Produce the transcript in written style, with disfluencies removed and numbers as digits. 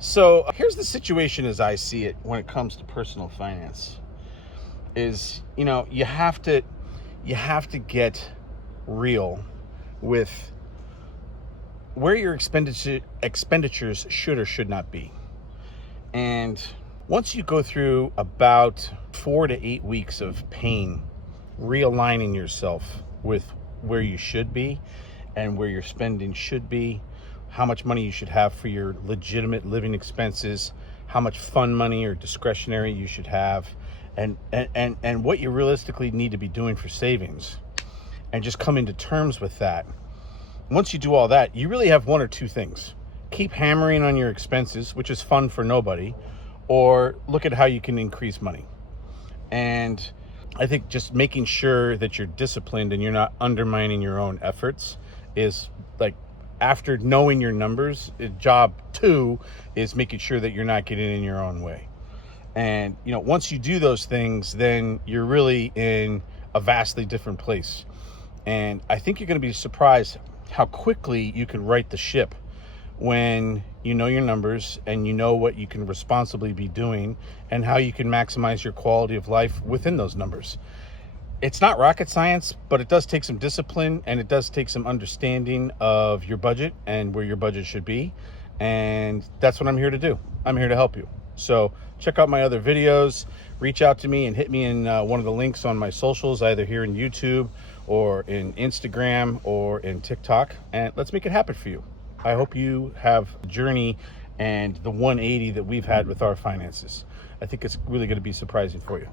So here's the situation as I see it when it comes to personal finance is, you have to get real with where your expenditures should or should not be. And once you go through about 4 to 8 weeks of pain, realigning yourself with where you should be and where your spending should be, how much money you should have for your legitimate living expenses, how much fun money or discretionary you should have, and what you realistically need to be doing for savings, and just coming to terms with that. Once you do all that, you really have one or two things. Keep hammering on your expenses, which is fun for nobody, or look at how you can increase money. And I think just making sure that you're disciplined and you're not undermining your own efforts is like, after knowing your numbers, job two is making sure that you're not getting in your own way. And, once you do those things, then you're really in a vastly different place. And I think you're going to be surprised how quickly you can right the ship when you know your numbers and you know what you can responsibly be doing and how you can maximize your quality of life within those numbers. It's not rocket science, but it does take some discipline and it does take some understanding of your budget and where your budget should be. And that's what I'm here to do. I'm here to help you. So check out my other videos, reach out to me and hit me in one of the links on my socials, either here in YouTube or in Instagram or in TikTok. And let's make it happen for you. I hope you have the journey and the 180 that we've had with our finances. I think it's really going to be surprising for you.